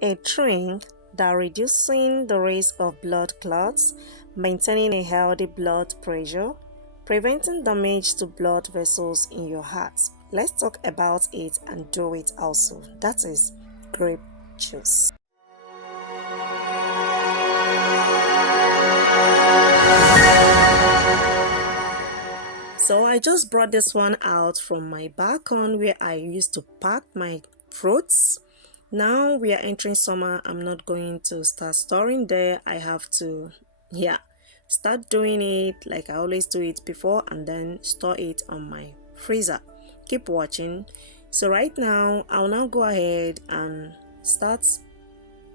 A drink that reducing the risk of blood clots, maintaining a healthy blood pressure, preventing damage to blood vessels in your heart. Let's talk about it and do it also. That is grape juice. So I just brought this one out from my balcony where I used to pack my fruits. Now we are entering summer. I'm not going to start storing there. I have to, start doing it like I always do it before and then store it on my freezer. Keep watching. So right now, I'll now go ahead and start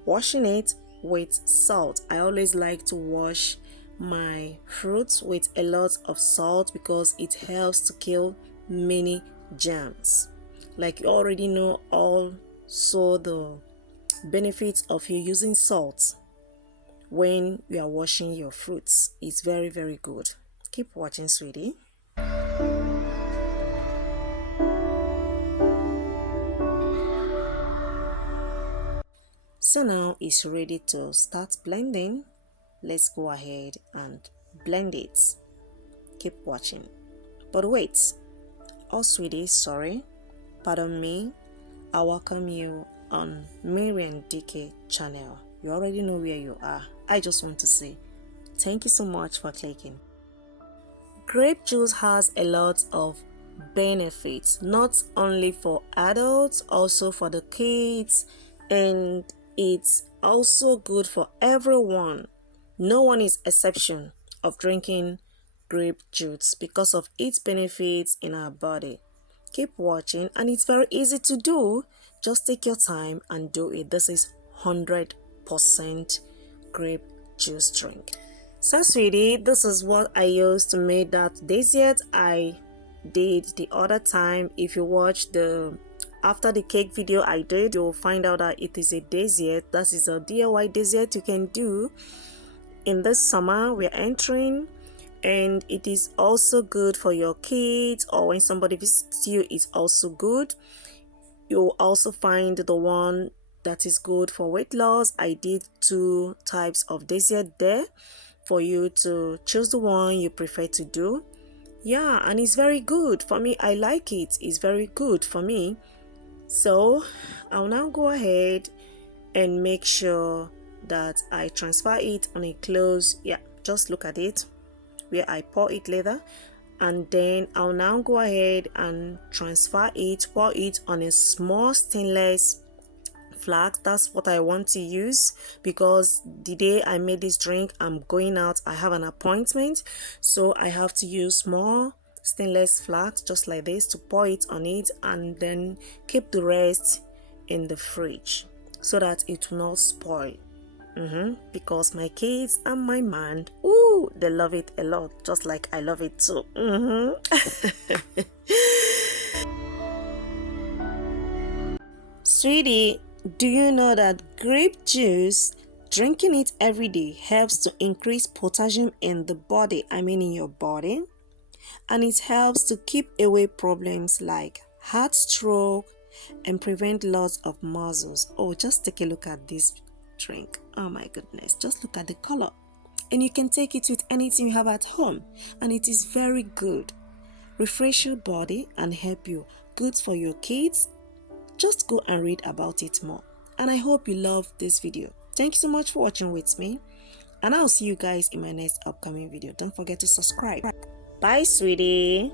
washing it with salt. I always like to wash my fruits with a lot of salt because it helps to kill many germs. Like you already know also the benefits of you using salt when you are washing your fruits. It's very, very good. Keep watching, sweetie. So now it's ready to start blending. Let's go ahead and blend it. Keep watching. But wait, sweetie, sorry, pardon me. I welcome you on Mirian Dike channel. You already know where you are. I just want to say thank you so much for clicking. Grape juice has a lot of benefits, not only for adults, also for the kids, and it's also good for everyone. No one is exception of drinking grape juice because of its benefits in our body. Keep watching, and it's very easy to do. Just take your time and do it. This is 100% grape juice drink. So sweetie, this is what I used to make that dessert I did the other time. If you watch the after the cake video I did, you'll find out that it is a dessert. That is a DIY dessert you can do in this summer we're entering, and it is also good for your kids or when somebody visits you. It's also good. You'll also find the one that is good for weight loss. I did 2 types of dessert there for you to choose the one you prefer to do. Yeah, and it's very good for me. I like it. It's very good for me. So I'll now go ahead and make sure that I transfer it on a close. Just look at it where I pour it later, and then I'll now go ahead and transfer it, pour it on a small stainless flask. That's what I want to use because the day I made this drink, I'm going out. I have an appointment, so I have to use small stainless flask just like this to pour it on it, and then keep the rest in the fridge so that it will not spoil. Because my kids and my man, they love it a lot, just like I love it too. Sweetie, do you know that grape juice, drinking it every day helps to increase potassium in the body, in your body, and it helps to keep away problems like heart stroke and prevent loss of muscles. Just take a look at this drink. Oh my goodness, just look at the color, and you can take it with anything you have at home, and it is very good. Refresh your body and help you. Good for your kids. Just go and read about it more, and I hope you love this video. Thank you so much for watching with me, and I'll see you guys in my next upcoming video. Don't forget to subscribe. Bye, sweetie.